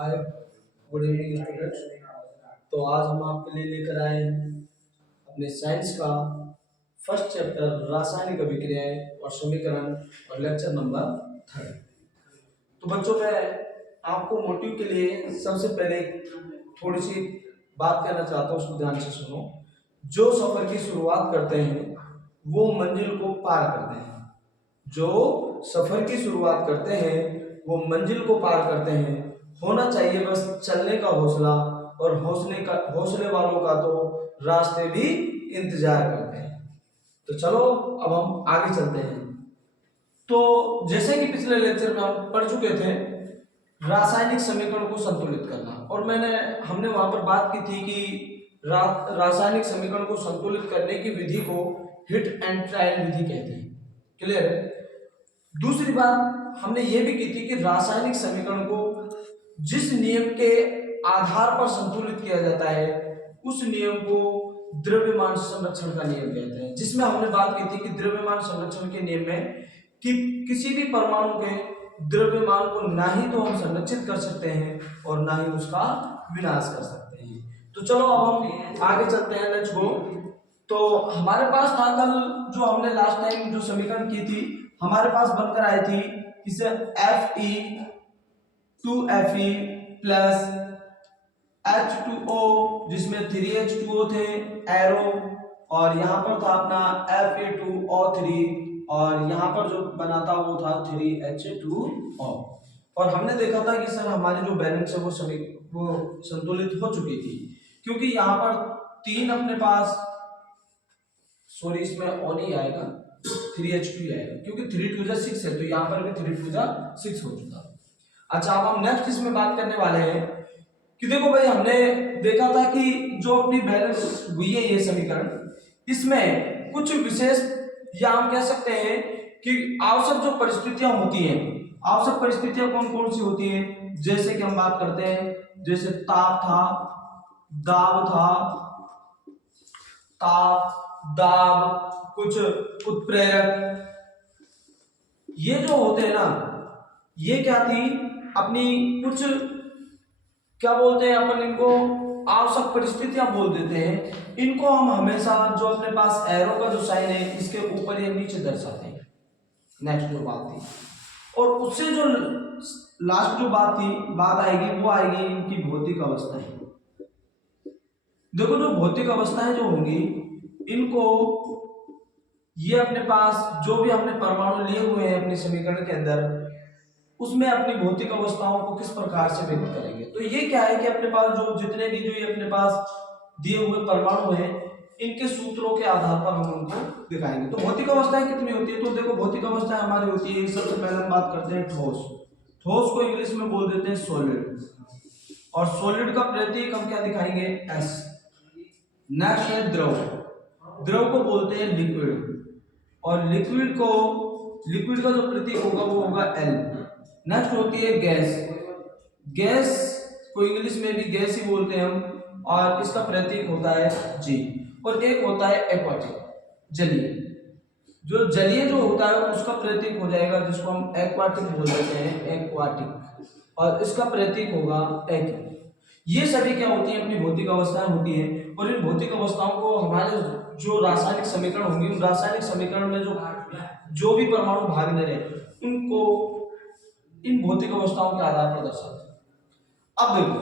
हाय, good evening students. तो आज हम आपके लिए लेकर आए हैं अपने साइंस का फर्स्ट चैप्टर रासायनिक अभिक्रियाएं और समीकरण और लेक्चर नंबर 3। तो बच्चों, मैं आपको मोटिव के लिए सबसे पहले थोड़ी सी बात कहना चाहता हूँ, उसको ध्यान से सुनो। जो सफर की शुरुआत करते हैं वो मंजिल को पार करते हैं। जो सफर की शुरुआत करते हैं वो मंजिल को पार करते हैं। होना चाहिए बस चलने का हौसला, और हौसले वालों का तो रास्ते भी इंतजार करते हैं। तो चलो अब हम आगे चलते हैं। तो जैसे कि पिछले लेक्चर में हम पढ़ चुके थे रासायनिक समीकरण को संतुलित करना, और हमने वहां पर बात की थी कि रासायनिक समीकरण को संतुलित करने की विधि को हिट एंड ट्रायल विधि कहते हैं। क्लियर है? दूसरी बात हमने ये भी की थी कि रासायनिक समीकरण को जिस नियम के आधार पर संतुलित किया जाता है उस नियम को द्रव्यमान संरक्षण का नियम कहते हैं। जिसमें हमने बात की थी कि द्रव्यमान संरक्षण के नियम में कि किसी भी परमाणु के द्रव्यमान को ना ही तो हम संरक्षित कर सकते हैं और ना ही उसका विनाश कर सकते हैं। तो चलो अब हम आगे चलते हैं, लेट्स गो। तो हमारे पास था कल जो हमने लास्ट टाइम जो समीकरण की थी, हमारे पास बनकर आई थी इसे Fe2Fe प्लस H2O, जिसमें 3H2O थे एरो, और यहाँ पर था अपना Fe2O3, और यहाँ पर जो बना था वो था 3H2O। और हमने देखा था कि सर हमारी जो बैलेंस है वो संतुलित हो चुकी थी, क्योंकि यहाँ पर तीन अपने पास, सॉरी इसमें ओ नहीं आएगा, 3H2 आएगा, क्योंकि 3 2 6 है, तो यहाँ पर भी 3 2 6 हो चुका। अच्छा, अब हम नेक्स्ट इसमें बात करने वाले हैं कि देखो भाई, हमने देखा था कि जो अपनी बैलेंस हुई है ये समीकरण, इसमें कुछ विशेष या हम कह सकते हैं कि आवश्यक जो परिस्थितियां होती हैं, आवश्यक परिस्थितियां कौन कौन सी होती हैं, जैसे कि हम बात करते हैं, जैसे ताप था, दाब था, ताप, दाब, कुछ उत्प्रेरक, ये जो होते हैं ना, ये क्या थी अपनी कुछ, क्या बोलते हैं अपन इनको, आवश्यक परिस्थितियां बोल देते हैं। इनको हम हमेशा जो अपने पास एरो का जो साइन है इसके ऊपर या नीचे दर्शाते हैं। नेक्स्ट जो बात थी, और उससे जो लास्ट जो बात आएगी वो आएगी इनकी भौतिक अवस्थाएं। देखो, जो भौतिक अवस्थाएं जो होंगी इनको, ये अपने पास जो भी हमने परमाणु लिए हुए हैं अपने समीकरण के अंदर, उसमें अपनी भौतिक अवस्थाओं को किस प्रकार से व्यक्त करेंगे। तो ये क्या है कि अपने पास जो जितने भी जो ये अपने पास दिए हुए परमाणु हैं, इनके सूत्रों के आधार पर हम उनको दिखाएंगे। तो भौतिक अवस्थाएं कितनी होती है, तो देखो भौतिक अवस्थाएं हमारी होती है, सबसे पहले हम बात करते हैं ठोस। ठोस को इंग्लिश में बोल देते हैं सॉलिड, और सॉलिड का प्रतीक हम क्या दिखाएंगे, एस। नेक्स्ट है द्रव, द्रव को बोलते हैं लिक्विड, और लिक्विड का जो प्रतीक होगा वो होगा एल। नेक्स्ट होती है गैस, गैस को इंग्लिश में भी गैस ही बोलते हैं हम, और इसका प्रतीक होता है जी। और एक होता है एक्वाटिक, जलीय। जो जलीय जो होता है उसका प्रतीक हो जाएगा, जिसको हम एक्वाटिक बोल देते हैं, एक्वाटिक, और इसका प्रतीक होगा एक। ये सभी क्या होती हैं, अपनी भौतिक अवस्थाएं होती हैं, और इन भौतिक अवस्थाओं को हमारे जो रासायनिक समीकरण होंगे, उन रासायनिक समीकरण में जो भी परमाणु भाग ले रहे हैं उनको इन भौतिक अवस्थाओं के आधार पर दर्शाते हैं। अब देखो,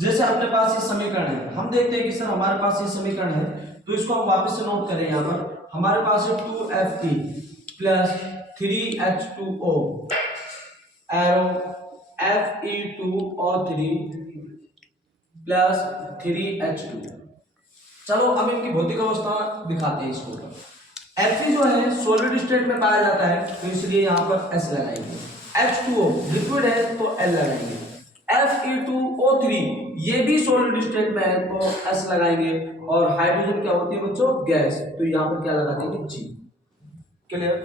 जैसे अपने पास ये समीकरण है, हम देखते हैं कि सर हमारे पास ये समीकरण है, तो इसको हम वापस से नोट करें। यहाँ पर हमारे पास है 2Fe plus 3H2O arrow Fe2O3 plus 3H2। चलो अब इनकी भौतिक अवस्था दिखाते हैं इसको। Fe जो है सॉलिड स्टेट में पाया जाता है, तो इसलिए यहाँ पर S लगाएंगे। H2O लिक्विड है तो L लगाएंगे। Fe2O3 ये भी सॉलिड स्टेट में है तो S लगाएंगे। और हाइड्रोजन क्या होती है बच्चों, गैस, तो यहाँ पर क्या लगा देंगे, G। क्लियर?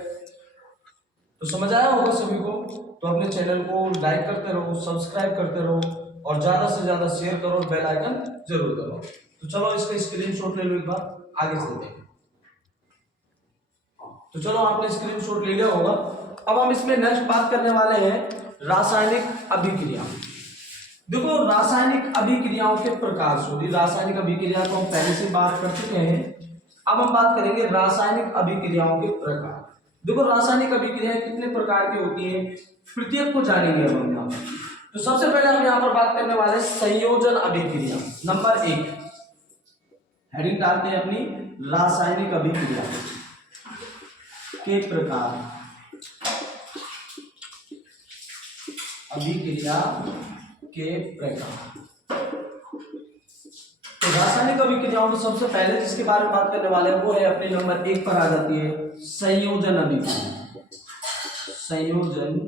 तो समझ आया होगा सभी को। तो अपने चैनल को लाइक करते रहो, सब्सक्राइब करते रहो, और ज्यादा से ज्यादा शेयर करो, और बेल आइकन जरूर दबाओ। तो चलो इसका स्क्रीनशॉट ले लो एक बार, आगे चलते हैं। तो चलो आपने स्क्रीनशॉट ले लिया होगा। अब हम इसमें नेक्स्ट बात करने वाले हैं रासायनिक अभिक्रिया। देखो रासायनिक अभिक्रियाओं के प्रकार से होती, रासायनिक अभिक्रिया को हम पहले से बात कर चुके हैं। अब हम बात करेंगे रासायनिक अभिक्रियाओं के प्रकार। देखो रासायनिक अभिक्रियाएं कितने प्रकार की होती है, प्रत्येक को जानेंगे अब हम यहाँ पर। तो सबसे पहले हम यहाँ पर बात करने वाले संयोजन अभिक्रिया। नंबर 1 हेडिंग डालते हैं अपनी, रासायनिक अभिक्रिया के प्रकार। अभिक्रिया के प्रकार। तो रासायनिक अभिक्रियाओं में सबसे पहले जिसके बारे में बात करने वाले हैं वो है अपने नंबर 1 पर आ जाती है संयोजन अभिक्रिया। संयोजन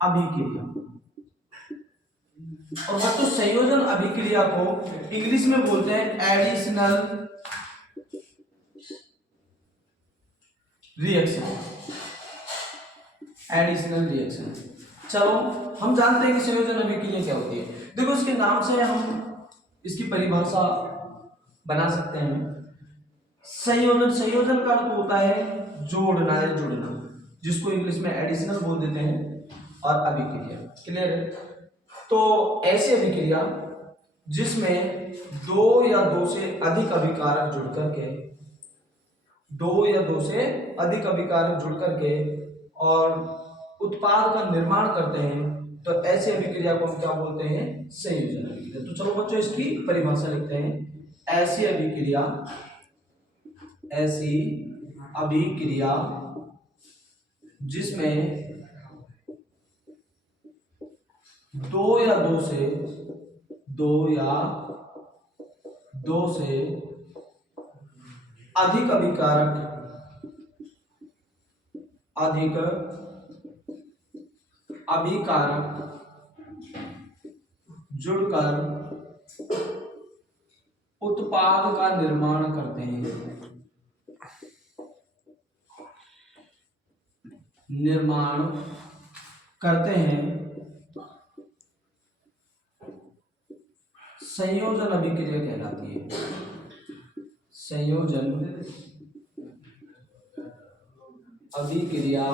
अभिक्रिया। और बच्चों संयोजन अभिक्रिया को इंग्लिश में बोलते हैं एडिशनल रिएक्शन। Additional reaction. चलो हम जानते हैं कि संयोजन अभिक्रिया क्या होती है। देखो इसके नाम से हम इसकी परिभाषा बना सकते हैं। संयोजन, संयोजन का अर्थ होता है जोड़ना या जुड़ना, जिसको इंग्लिश में एडिशनल बोल देते हैं, और अभिक्रिया। क्लियर? तो ऐसी अभिक्रिया जिसमें दो या दो से अधिक अभिकारक जुड़ करके, दो या दो से अधिक अभिकारक जुड़ करके और उत्पाद का निर्माण करते हैं, तो ऐसी अभिक्रिया को हम क्या बोलते हैं, संयोजन अभिक्रिया। तो चलो बच्चों इसकी परिभाषा लिखते हैं। ऐसी अभिक्रिया, ऐसी अभिक्रिया जिसमें दो या दो से अधिक अभिकारक जुड़कर उत्पाद का निर्माण करते हैं, संयोजन अभिक्रिया कहलाती है। संयोजन अभिक्रिया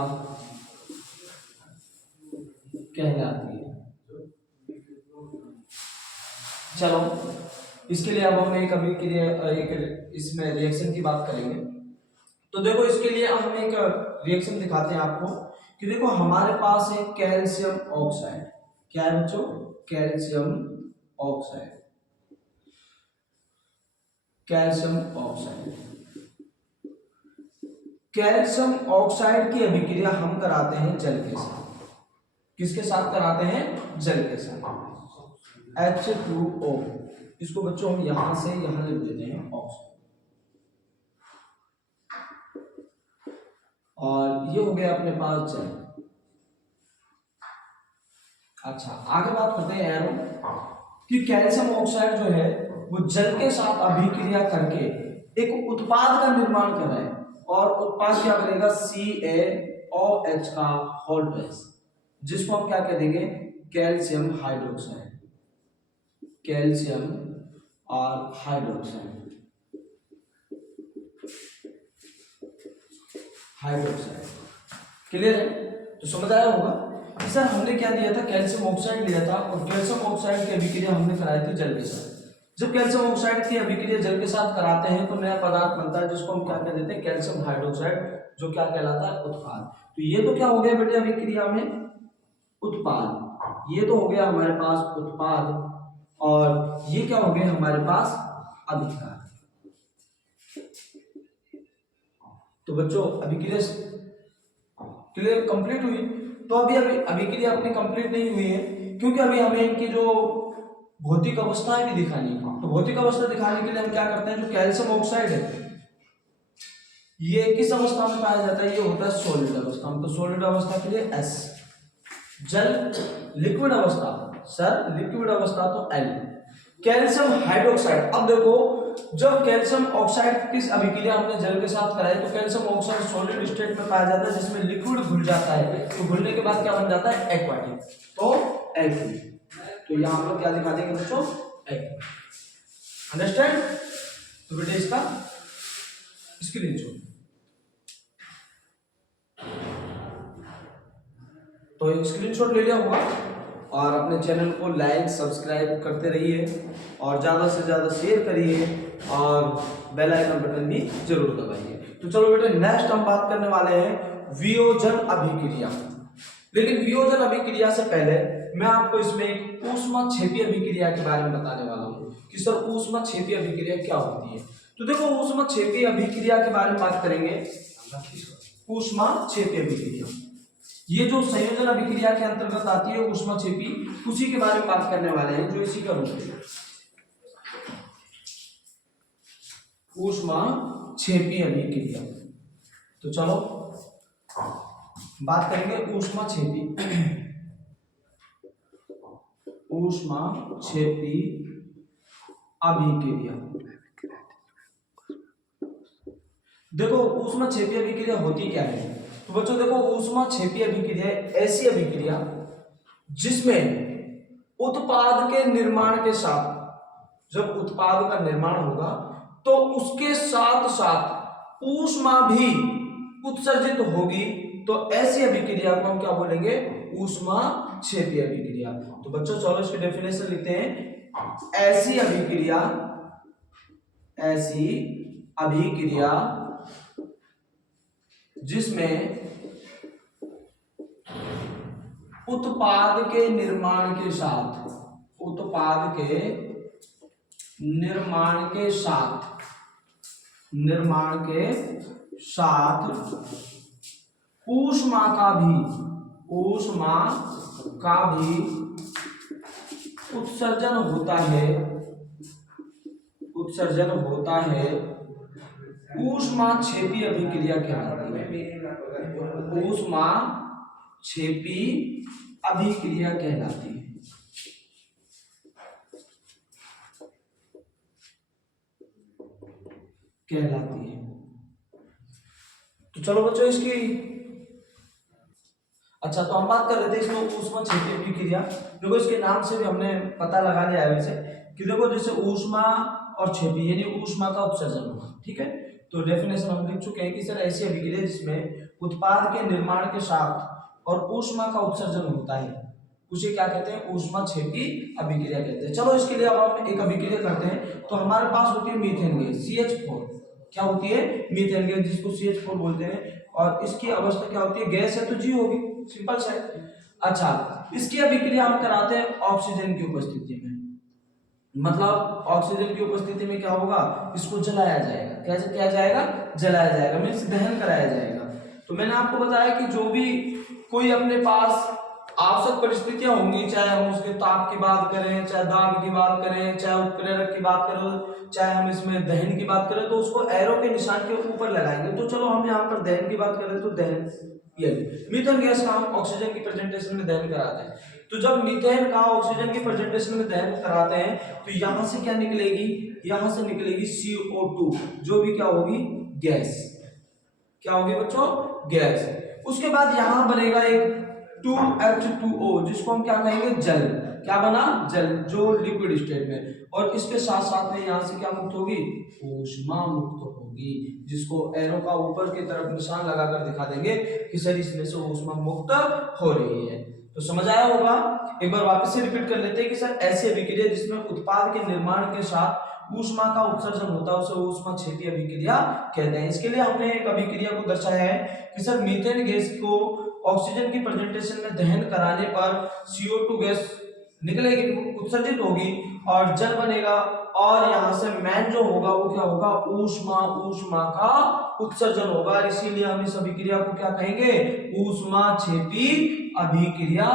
कहलाती है। चलो इसके लिए अब हम एक अभिक्रिया, एक इसमें रिएक्शन की बात करेंगे। तो देखो इसके लिए हम एक रिएक्शन दिखाते हैं आपको कि देखो हमारे पास है कैल्शियम ऑक्साइड। क्या है बच्चों? Calcium oxide. Calcium oxide, calcium oxide की अभिक्रिया हम कराते हैं जल के साथ। किसके साथ कराते हैं? जल के साथ। H2O, इसको बच्चों हम यहां से यहां लिख देते हैं ऑक्साइड। और ये हो गया अपने पास जल। अच्छा आगे बात करते हैं एरो कि कैल्शियम ऑक्साइड जो है वो जल के साथ अभिक्रिया करके एक उत्पाद का निर्माण कर रहा है, और उत्पाद क्या करेगा? CaOH का होल बेस, जिसको हम क्या कह देंगे? Calcium hydroxide. कैल्शियम और हाइड्रोक्साइड, क्लियर है? तो समझ आया होगा कि सर हमने क्या दिया था, कैल्शियम ऑक्साइड लिया था, और कैल्शियम ऑक्साइड की अभिक्रिया हमने कराई थी जल के साथ। जब कैल्शियम ऑक्साइड की अभिक्रिया जल के साथ कराते हैं तो नया पदार्थ बनता है, जिसको हम क्या कह देते हैं? कैल्शियम हाइड्रोक्साइड, जो क्या कहलाता है? उत्पाद। तो ये तो क्या हो गया बेटे अभिक्रिया में? उत्पाद। ये तो हो गया हमारे पास उत्पाद, और ये क्या हो गया हमारे पास? अभिकार। तो बच्चों अभिक्रिया क्लियर कंप्लीट हुई। तो अभी अभिक्रिया अपनी कंप्लीट नहीं हुई है, क्योंकि अभी हमें इनकी जो भौतिक अवस्थाएं भी दिखानी है। तो भौतिक अवस्था दिखाने के लिए हम क्या करते हैं? जो कैल्शियम ऑक्साइड है ये किस अवस्था में पाया जाता है? ये होता है सॉलिड अवस्था में। तो सॉलिड अवस्था के लिए S। जल लिक्विड अवस्था सर, लिक्विड अवस्था तो L। कैल्शियम हाइड्रोक्साइड, अब देखो जब कैल्शियम ऑक्साइड की अभिक्रिया हमने जल के साथ कराई तो कैल्शियम ऑक्साइड सॉलिड स्टेट में पाया जाता है, जिसमें लिक्विड घुल जाता है। तो घुलने के बाद क्या बन जाता है? एक्वाटिक। तो L3। तो यहां हम लोग क्या दिखा देंगे बच्चों? अंडरस्टैंड? तो बेटे इसका स्क्रीनशॉट, तो एक स्क्रीनशॉट ले लिया होगा। और अपने चैनल को लाइक सब्सक्राइब करते रहिए और ज़्यादा से ज़्यादा शेयर करिए और बेल आइकन बटन भी जरूर दबाइए। तो चलो बेटे, नेक्स्ट हम बात करने वाले हैं वियोजन अभिक्रिया। लेकिन वियोजन अभिक्रिया से पहले मैं आपको इसमें एक ऊष्माक्षेपी अभिक्रिया के बारे में बताने वाला हूँ कि सर ऊष्माक्षेपी अभिक्रिया क्या होती है। तो देखो, ऊष्माक्षेपी अभिक्रिया के बारे में बात करेंगे। ऊष्माक्षेपी अभिक्रिया ये जो संयोजन अभिक्रिया के अंतर्गत आती है ऊष्माक्षेपी, उसी के बारे में बात करने वाले हैं, जो इसी का रूप है ऊष्माक्षेपी अभिक्रिया। तो चलो बात करेंगे ऊष्माक्षेपी अभिक्रिया। देखो, ऊष्माक्षेपी अभिक्रिया होती क्या है। तो बच्चों देखो, ऊष्माक्षेपी अभिक्रिया ऐसी अभिक्रिया जिसमें उत्पाद के निर्माण के साथ, जब उत्पाद का निर्माण होगा तो उसके साथ साथ ऊष्मा भी उत्सर्जित होगी, तो ऐसी अभिक्रिया को हम क्या बोलेंगे, ऊष्माक्षेपी अभिक्रिया। तो बच्चों चलो इसकी डेफिनेशन लिखते हैं। ऐसी अभिक्रिया जिसमें उत्पाद के निर्माण के साथ ऊष्मा का भी उत्सर्जन होता है, ऊष्माक्षेपी अभिक्रिया कहलाती है। ऊष्माक्षेपी अभिक्रिया कहलाती है। तो चलो बच्चों इसकी, अच्छा तो हम बात कर रहे थे इसमें ऊष्माक्षेपी अभिक्रिया। देखो, इसके नाम से भी हमने पता लगा लिया है वैसे कि देखो, जैसे ऊष्मा और क्षेपी यानी ऊष्मा का उत्सर्जन होगा, ठीक है। तो डेफिनेशन हम लिख चुके हैं कि सर ऐसी अभिक्रिया जिसमें उत्पाद के निर्माण के साथ और ऊष्मा का उत्सर्जन होता है, उसे क्या कहते हैं, ऊष्माक्षेपी अभिक्रिया कहते हैं। चलो इसके लिए अब हम एक अभिक्रिया करते हैं। तो हमारे पास होती है मीथेन गैस, CH4। क्या होती है, मीथेन गैस, जिसको CH4 बोलते हैं। और इसकी अवस्था क्या होती है, गैस है तो जी होगी, सिंपल सा है। अच्छा, इसकी अभिक्रिया हम कराते हैं ऑक्सीजन की उपस्थिति में। मतलब ऑक्सीजन की उपस्थिति में क्या होगा, इसको जलाया जाएगा। कैसे किया जाएगा, जलाया जाएगा, मीन्स दहन कराया जाएगा। तो मैंने आपको बताया कि जो भी कोई अपने पास आवश्यक परिस्थितियां होंगी, चाहे हम उसके ताप की बात करें, चाहे दाब की बात करें, चाहे उत्प्रेरक की बात करें, चाहे हम इसमें दहन की बात करें, तो उसको एरो के निशान के ऊपर लगाएंगे। तो चलो हम यहाँ पर दहन की बात करें तो दहन, ये मीथेन गैस का हम ऑक्सीजन की प्रेजेंटेशन में दहन कराते हैं। तो जब मीथेन का ऑक्सीजन की प्रेजेंटेशन में दहन कराते हैं तो यहां से क्या निकलेगी, यहां से निकलेगी CO2, जो भी क्या होगी, गैस। क्या होगी बच्चों, गैस। उसके बाद यहां बनेगा एक 2H2O, जिसको हम क्या कहेंगे, जल। क्या बना, जल, जो लिक्विड स्टेट में। और इसके साथ साथ में यहां से क्या मुक्त होगी, ऊष्मा मुक्त होगी, जिसको एरो का ऊपर की तरफ निशान लगाकर दिखा देंगे कि सर इसमें से ऊष्मा मुक्त हो रही है। तो समझ आया होगा। एक बार वापस से रिपीट कर लेते हैं कि सर ऐसी अभिक्रिया जिसमें उत्पाद के निर्माण के साथ ऊष्मा का उत्सर्जन होता है उसे ऊष्माक्षेपी अभिक्रिया कहते हैं। इसके लिए हमने एक अभिक्रिया को दर्शाया है कि सर मीथेन गैस को ऑक्सीजन की प्रेजेंटेशन में दहन कराने पर CO2 गैस निकलेगी, उत्सर्जित होगी और जल बनेगा। और यहाँ से मैन जो होगा वो क्या होगा, ऊष्मा का उत्सर्जन होगा। इसीलिए हम इस अभिक्रिया को क्या कहेंगे, ऊष्माक्षेपी अभिक्रिया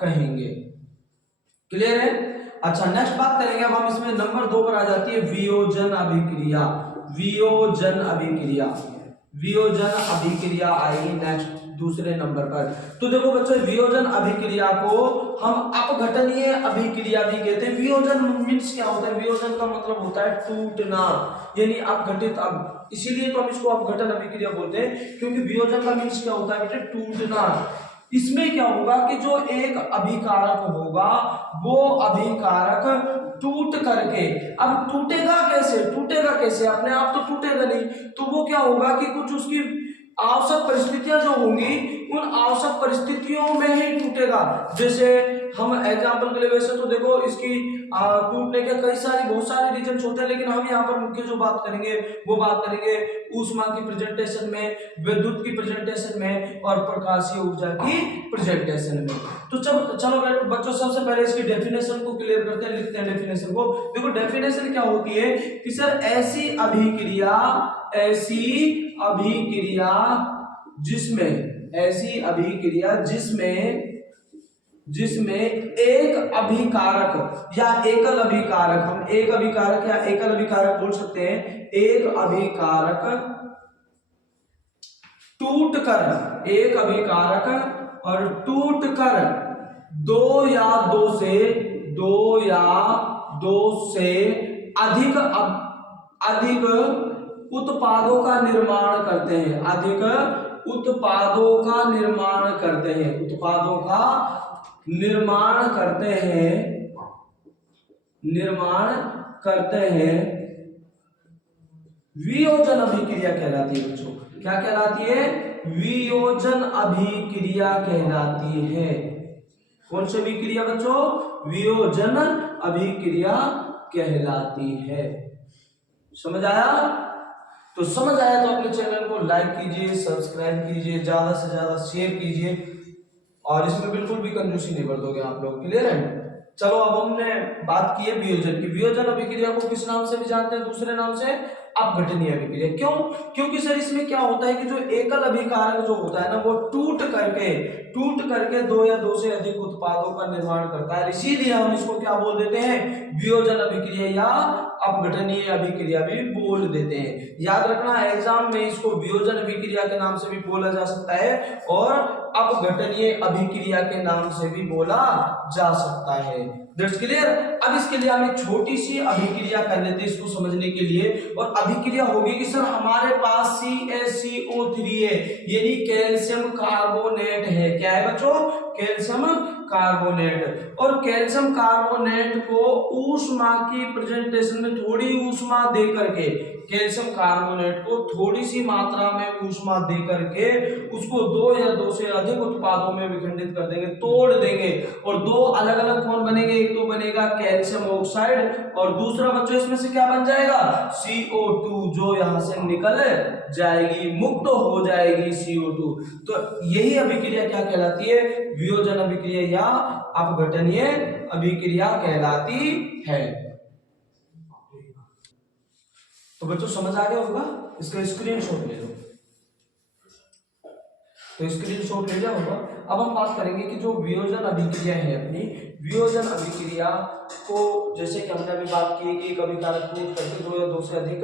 कहेंगे। क्लियर है। अच्छा, नेक्स्ट बात करेंगे अब हम इसमें नंबर 2 पर आ जाती है वियोजन अभिक्रिया। वियोजन अभिक्रिया आई नेक्स्ट दूसरे नंबर पर। तो देखो बच्चों, वियोजन अभिक्रिया को हम अपघटनीय अभिक्रिया भी कहते हैं। वियोजन मीन्स क्या होता है, वियोजन का मतलब होता है टूटना, यानी अपघटित। अब इसीलिए तो हम इसको अपघटन अभिक्रिया बोलते हैं, क्योंकि वियोजन का मीन्स क्या होता है बेटे, टूटना। इसमें क्या होगा कि जो एक अभिकारक होगा वो अभिकारक टूट करके, अब टूटेगा कैसे, अपने आप तो टूटेगा नहीं। तो वो क्या होगा कि कुछ उसकी आवश्यक परिस्थितियां जो होंगी उन आवश्यक परिस्थितियों में ही टूटेगा। जैसे हम एग्जाम्पल के लिए वैसे तो देखो इसकी टूटने के बहुत सारे रीजन होते हैं, लेकिन हम यहाँ पर मुख्य जो बात करेंगे वो बात करेंगे ऊष्मा की प्रेजेंटेशन में, विद्युत की प्रेजेंटेशन में और प्रकाशीय ऊर्जा की प्रेजेंटेशन में। तो चलो बच्चों सबसे पहले इसकी डेफिनेशन को क्लियर करते हैं, लिखते हैं डेफिनेशन को। देखो डेफिनेशन क्या होती है कि सर ऐसी अभिक्रिया जिसमें एक अभिकारक या एकल अभिकारक, हम एक अभिकारक या एकल अभिकारक बोल सकते हैं, एक अभिकारक टूटकर दो या दो से अधिक उत्पादों का निर्माण करते हैं, वियोजन अभिक्रिया कहलाती है बच्चों। क्या कहलाती है? वियोजन अभिक्रिया कहलाती है। कौन सी अभिक्रिया बच्चों? वियोजन अभिक्रिया कहलाती है। समझ आया? तो समझ आया तो अपने चैनल को लाइक कीजिए, सब्सक्राइब कीजिए, ज्यादा से ज्यादा शेयर कीजिए और इसमें बिल्कुल भी कंजूसी नहीं बरतोगे आप लोग। क्लियर है? चलो अब हमने बात की है वियोजन की। वियोजन अभिक्रिया को किस नाम से भी जानते हैं? दूसरे नाम से अपघटनीय अभिक्रिया। क्यों? क्योंकि सर इसमें क्या होता है कि जो एकल अभिकारक जो होता है ना, वो टूट करके दो या दो से अधिक उत्पादों का निर्माण करता है। इसीलिए हम इसको क्या बोल देते हैं? वियोजन अभिक्रिया या अपघटनीय अभिक्रिया भी बोल देते हैं। याद रखना एग्जाम में इसको वियोजन अभिक्रिया के नाम से भी बोला जा सकता है और अपघटनीय अभिक्रिया के नाम से भी बोला जा सकता है। That's clear. अब इसके लिए हम एक छोटी सी अभिक्रिया कर लेते हैं इसको समझने के लिए। और अभिक्रिया होगी कि सर हमारे पास CaCO3 है, यानी कैल्शियम कार्बोनेट है। क्या है बच्चों? Calcium carbonate. और कैल्शियम कार्बोनेट को ऊष्मा की प्रेजेंटेशन में थोड़ी ऊष्मा दे करके, कैल्शियम कार्बोनेट को थोड़ी सी मात्रा में ऊष्मा दे करके उसको दो या दो से अधिक उत्पादों में विखंडित कर देंगे, तोड़ देंगे। और दो अलग अलग कौन बनेंगे? एक तो बनेगा कैल्शियम ऑक्साइड और दूसरा बच्चों इसमें से क्या बन जाएगा? CO2, जो यहां से निकल जाएगी, मुक्त हो जाएगी CO2। तो यही अभिक्रिया क्या कहलाती है? वियोजन अभिक्रिया या अपघटनीय अभिक्रिया कहलाती है। तो बच्चों समझ आ गया होगा? इसका स्क्रीनशॉट ले लो। तो स्क्रीनशॉट ले लिया होगा। अब हम बात करेंगे कि जो वियोजन अभिक्रिया है अपनी, वियोजन अभिक्रिया को जैसे कि हमने अभी बात की कि एक अभिकारक टूट करके दो या दो से अधिक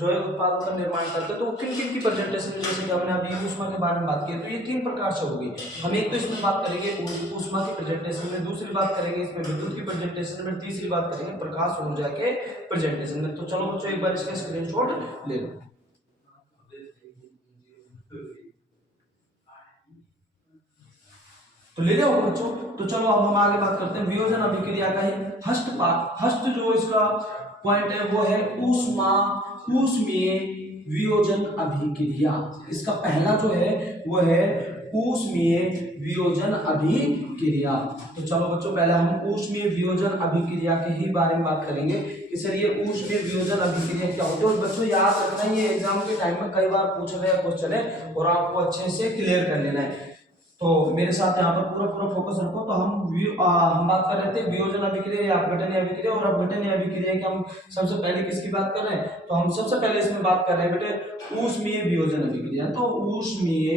जो है उत्पादों का निर्माण करते हैं, तो किन किन की प्रेजेंटेशन में, जैसे कि हमने अभी ऊष्मा के बारे में बात की, तो ये तीन प्रकार से होगी। हम एक तो इसमें बात करेंगे ऊष्मा की प्रेजेंटेशन में, दूसरी बात करेंगे इसमें विद्युत की प्रेजेंटेशन में, तीसरी बात करेंगे प्रकाश ऊर्जा के प्रेजेंटेशन में। तो चलो बच्चों एक बार इसका स्क्रीनशॉट ले लो। तो ले जाओ बच्चों। तो चलो अब हम आगे बात करते हैं वियोजन अभिक्रिया का ही फर्स्ट जो इसका पॉइंट है वो है ऊष्मीय वियोजन अभिक्रिया। इसका पहला जो है वो है ऊष्मीय वियोजन अभिक्रिया। तो चलो बच्चों पहले हम ऊष्मीय वियोजन अभिक्रिया के ही बारे में बात करेंगे कि सर ये ऊष्मीय वियोजन अभिक्रिया क्या होती है। और बच्चों याद रखना ये एग्जाम के टाइम में कई बार पूछा गया क्वेश्चन है और आपको अच्छे से क्लियर कर लेना है। तो मेरे साथ यहाँ पर पूरा फोकस रखो। तो हम बात कर रहे थे वियोजन अभिक्रिया या अपघटनीय अभिक्रिया। और अपघटनीय अभिक्रिया की हम सबसे पहले किसकी बात कर रहे हैं? तो हम सबसे पहले इसमें बात कर रहे हैं बेटे ऊष्मीय वियोजन अभिक्रिया। तो ऊष्मीय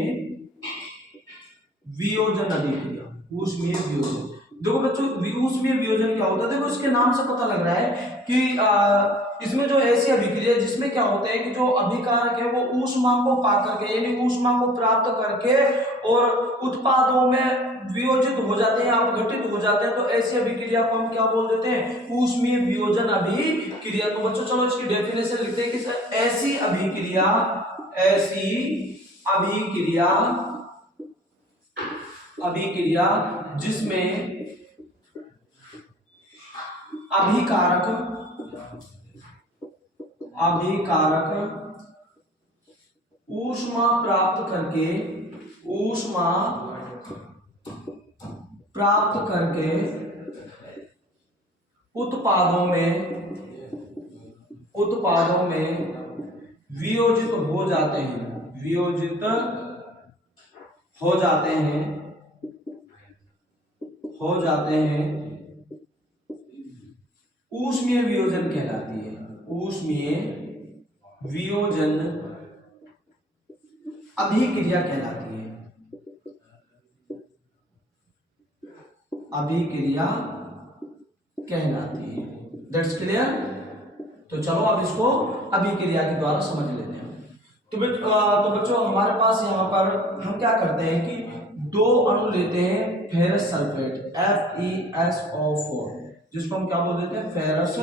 वियोजन अभिक्रिया, ऊष्मीय वियोजन। देखो बच्चों ऊष्मीय वियोजन क्या होता है? देखो इसके नाम से पता लग रहा है कि इसमें जो ऐसी अभिक्रिया जिसमें क्या होता है कि जो अभिकारक है वो ऊष्मा को पा करके, यानी ऊष्मा को प्राप्त करके और उत्पादों में वियोजित हो जाते हैं, अपघटित हो जाते हैं। तो ऐसी अभिक्रिया को हम क्या बोल देते हैं? ऊष्मीय वियोजन अभिक्रिया। तो बच्चों चलो इसकी डेफिनेशन लिखते हैं कि ऐसी अभिक्रिया जिसमें अभिकारक ऊष्मा प्राप्त करके प्राप्त करके उत्पादों में वियोजित हो जाते हैं, वियोजित हो जाते हैं, ऊष्मीय वियोजन कहलाती है। ऊष्मीय वियोजन अभिक्रिया कहलाती है, अभिक्रिया कहलाती है। That's clear. तो चलो अब इसको अभिक्रिया के द्वारा समझ लेते हैं। तो बच्चों हमारे पास यहाँ पर हम क्या करते हैं कि दो अणु लेते हैं फेरस सल्फेट FeSO4, जिसको हम क्या बोल देते हैं, फेरस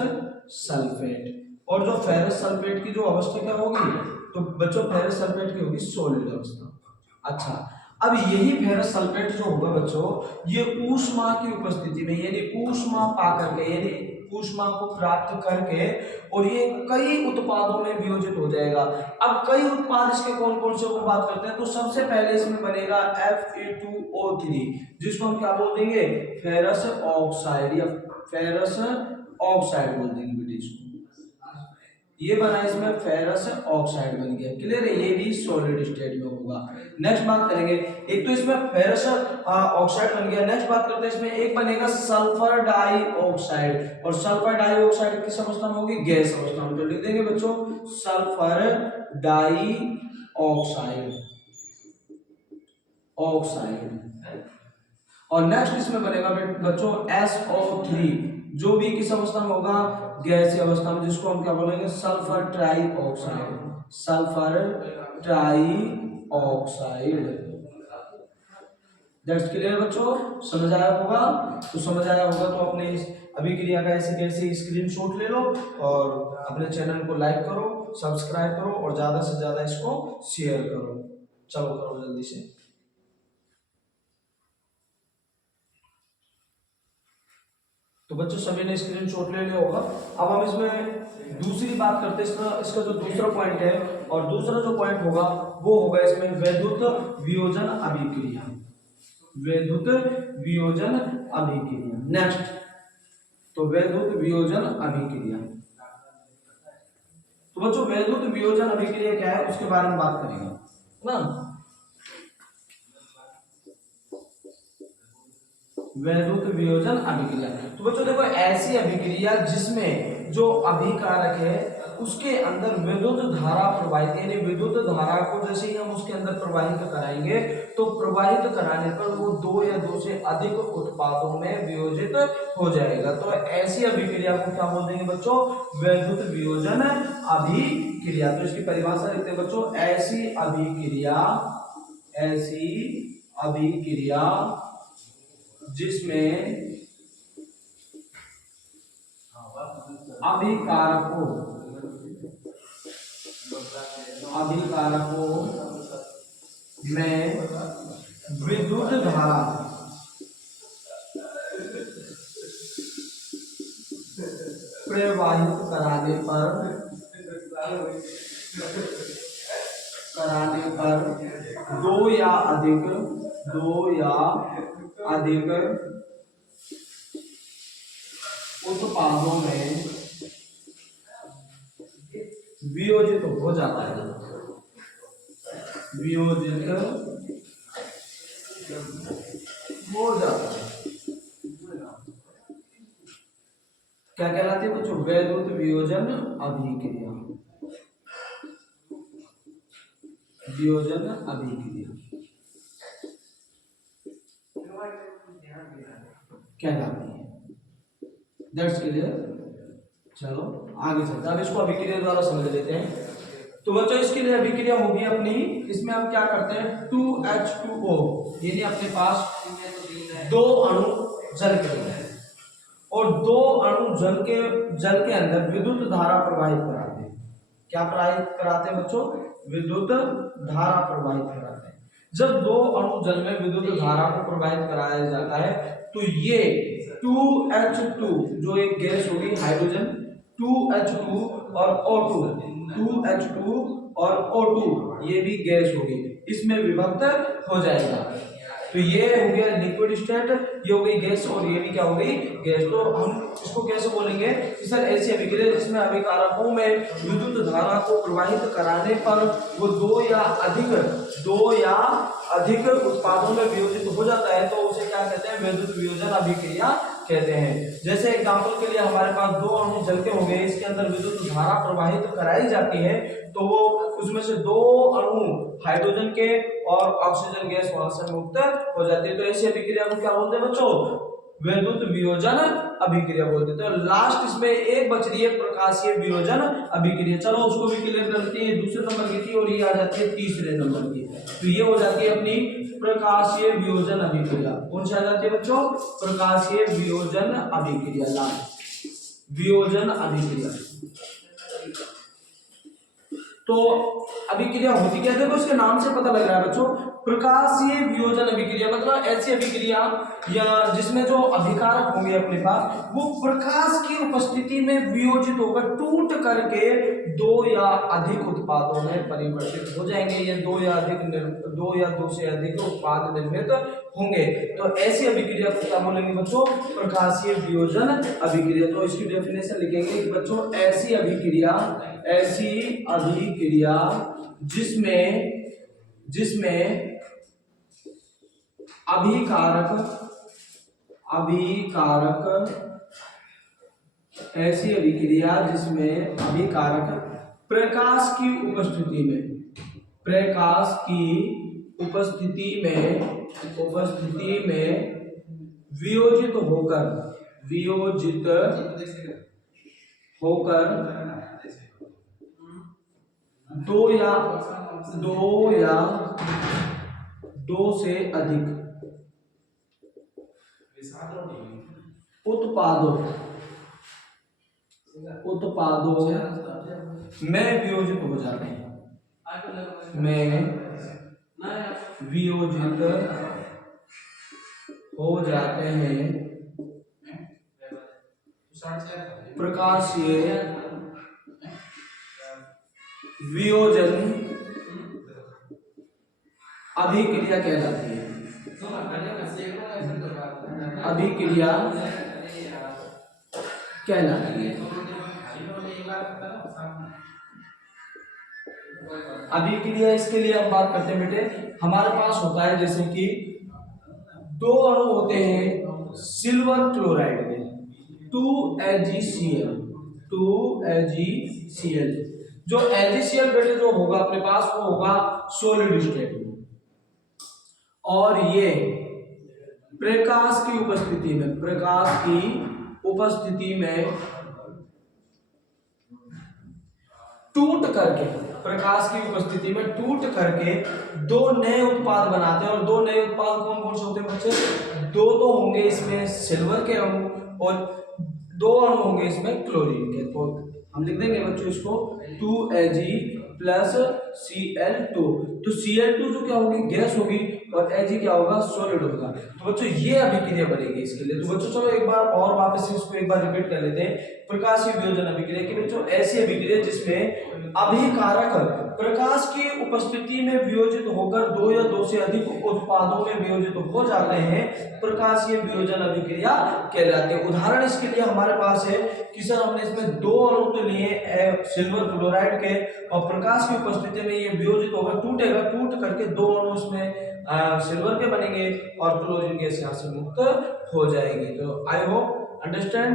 सल्फेट। और जो फेरस सल्फेट की जो अवस्था क्या होगी, तो बच्चों फेरस सल्फेट की होगी सॉलिड अवस्था। अच्छा, अब यही फेरस सल्फेट जो होगा बच्चों, ये ऊष्मा की उपस्थिति में, यानी ऊष्मा पा करके, यानी ऊष्मा को प्राप्त करके, और ये कई उत्पादों में वियोजित हो जाएगा। अब कई उत्पाद इसके कौन कौन से वो बात करते हैं, तो सबसे पहले इसमें बनेगा Fe2O3, जिसको हम क्या बोल देंगे, फेरस ऑक्साइड या फेरस ऑक्साइड बोल देंगे बेटे इसको। ये बना इसमें फेरस ऑक्साइड बन गया। क्लियर है, ये भी सॉलिड स्टेट में होगा। नेक्स्ट बात करेंगे, एक तो इसमें फेरस ऑक्साइड बन गया। नेक्स्ट बात करते हैं, इसमें एक बनेगा सल्फर डाइऑक्साइड, और सल्फर डाइऑक्साइड किस अवस्था में होगी, गैस अवस्था में। तो लिख देंगे बच्चों सल्फर डाइऑक्साइड, और नेक्स्ट इसमें बनेगा बच्चों SO3, जो भी किस अवस्था में होगा, गैसीय अवस्था में, जिसको हम क्या बोलेंगे, sulphur trioxide, sulphur trioxide. That's clear बच्चों, समझ आया होगा। तो समझ आया होगा तो अपने इस अभिक्रिया का ऐसे कैसे स्क्रीनशॉट ले लो, और अपने चैनल को लाइक करो, सब्सक्राइब करो, और ज्यादा से ज्यादा इसको शेयर करो। चलो करो जल्दी से। तो बच्चों सभी ने स्क्रीनशॉट ले लिया होगा। अब हम इसमें दूसरी बात करते हैं, इसका जो दूसरा पॉइंट है, और दूसरा जो पॉइंट होगा वो होगा इसमें वैद्युत वियोजन अभिक्रिया, वैद्युत वियोजन अभिक्रिया। नेक्स्ट, तो वैद्युत वियोजन अभिक्रिया। तो बच्चों वैद्युत वियोजन अभिक्रिया क्या है, उसके बारे में बात करेंगे ना। वैद्युत वियोजन अभिक्रिया, तो बच्चों देखो ऐसी अभिक्रिया जिसमें जो अभिकारक है उसके अंदर विद्युत धारा प्रवाहित, यानी विद्युत धारा को जैसे ही हम उसके अंदर प्रवाहित कराएंगे, तो प्रवाहित कराने पर वो दो या दो से अधिक उत्पादों में वियोजित हो जाएगा। तो ऐसी अभिक्रिया को क्या बोल देंगे बच्चों, वैद्युत वियोजन अभिक्रिया। तो इसकी परिभाषा लिखते हैं बच्चों, ऐसी अभिक्रिया जिसमें अभिकारकों में विद्युत धारा प्रवाहित कराने पर दो या अधिक उत्पादों में वियोजित हो जाता है, वियोजित हो जाता है। क्या कहलाती है बच्चों, वैद्युत वियोजन अभिक्रिया, वियोजन अभिक्रिया कहलाती है। That's clear. चलो आगे चलते हैं, अब इसको अभिक्रिया द्वारा समझ लेते हैं। तो बच्चों इसके लिए अभिक्रिया होगी अपनी, इसमें हम क्या करते हैं, 2H2O, यानी अपने पास दो अणु जल के हैं, और दो अणु जल के अंदर विद्युत धारा प्रवाहित कराते हैं। क्या प्रवाहित कराते हैं बच्चों, विद्युत धारा प्रवाहित कराते हैं। जब दो अणु जल में विद्युत धारा को प्रवाहित कराया जाता है, तो ये 2H2 जो एक गैस होगी, हाइड्रोजन 2H2 और O2, 2H2 और O2 ये भी गैस होगी, इसमें विभक्त हो जाएगा। तो ये हो गया लिक्विड स्टेट, ये हो गई गैस और ये भी क्या हो गई गैस। तो हम इसको कैसे बोलेंगे कि सर ऐसी अभिक्रिया जिसमें अभिकारकों में विद्युत धारा को प्रवाहित कराने पर वो दो या अधिक उत्पादों में वियोजित हो जाता है, तो उसे क्या कहते हैं, विद्युत वियोजन अभिक्रिया कहते हैं। जैसे एग्जांपल के लिए हमारे पास दो अणु जल के हो गए, इसके अंदर विद्युत धारा प्रवाहित कराई जाती है, तो वो उसमें से दो अणु हाइड्रोजन के और ऑक्सीजन गैस वहां से मुक्त हो जाती है। तो ऐसी अभिक्रिया को क्या बोलते हैं बच्चों, विद्युत वियोजन अभिक्रिया बोलते हैं। तो लास्ट इसमें एक बच रही है प्रकाशीय वियोजन अभिक्रिया। चलो उसको भी क्लियर कर लेते हैं। दूसरे नंबर की थी और ये आ जाती है तीसरे नंबर की। तो ये हो जाती है अपनी प्रकाशीय वियोजन अभिक्रिया। कौन सी आ जाती है बच्चों, प्रकाशीय वियोजन अभिक्रिया। लास्ट वियोजन अभिक्रिया। तो अभिक्रिया होती क्या है, देखो इसके नाम से पता लग रहा है बच्चों, प्रकाशीय वियोजन अभिक्रिया मतलब ऐसी अभिक्रिया या जिसमें जो अभिकारक होंगे अपने पास वो प्रकाश की उपस्थिति में वियोजित होकर टूट करके दो या अधिक उत्पादों में परिवर्तित हो जाएंगे। ये दो या दो से अधिक उत्पाद निर्मित होंगे। तो ऐसी अभिक्रिया को क्या बोलेंगे बच्चों, प्रकाशीय वियोजन अभिक्रिया। तो इसकी डेफिनेशन लिखेंगे कि बच्चों ऐसी अभिक्रिया जिसमें ऐसी अभिक्रिया जिसमें अभिकारक प्रकाश की उपस्थिति में वियोजित होकर दो से अधिक उत्पादों में वियोजित हो जाते हैं, प्रकाशीय वियोजन अभिक्रिया कहलाती है। अभिक्रिया इसके लिए हम बात करते हैं बेटे, हमारे पास होता है जैसे कि दो अणु होते हैं सिल्वर क्लोराइड के 2AgCl। जो AgCl बेटे जो होगा अपने पास वो होगा सॉलिड स्टेट में, और ये प्रकाश की उपस्थिति में टूट करके दो नए उत्पाद बनाते हैं। और दो नए उत्पाद कौन कौन से होते हैं बच्चे, दो तो होंगे इसमें सिल्वर के अणु और दो अणु होंगे इसमें क्लोरीन के। तो हम लिख देंगे बच्चों इसको 2Ag प्लस Cl2। तो Cl2 जो क्या होगी गैस होगी और Ag क्या होगा सॉलिड होगा। तो बच्चों ये अभिक्रिया बनेगी इसके लिए। तो बच्चों चलो एक बार और वापस से इसको एक बार रिपीट कर लेते हैं। प्रकाशीय वियोजन अभिक्रिया की बच्चों ऐसी अभिक्रिया जिसमें अभिकारक प्रकाश की उपस्थिति में वियोजित होकर दो या दो से अधिक उत्पादों में वियोजित हो जाते हैं, प्रकाशीय वियोजन अभिक्रिया कहलाते हैं। उदाहरण इसके लिए हमारे पास है कि सर हमने इसमें दो अणु तो लिए सिल्वर क्लोराइड के और प्रकाश की उपस्थिति में ये वियोजित होकर टूट करके दो अणु इसमें सिल्वर के बनेंगे और क्लोरीन गैस यहाँ से मुक्त हो जाएगी। तो आई होप अंडरस्टैंड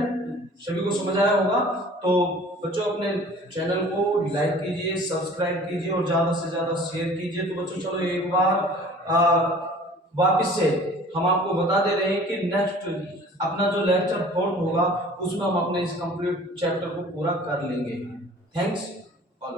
सभी को समझ आया होगा। तो बच्चों अपने चैनल को लाइक कीजिए, सब्सक्राइब कीजिए और ज़्यादा से ज़्यादा शेयर कीजिए। तो बच्चों चलो एक बार वापस से हम आपको बता दे रहे हैं कि नेक्स्ट अपना जो लेक्चर 4 होगा उसमें हम अपने इस कंप्लीट चैप्टर को पूरा कर लेंगे। Thanks all.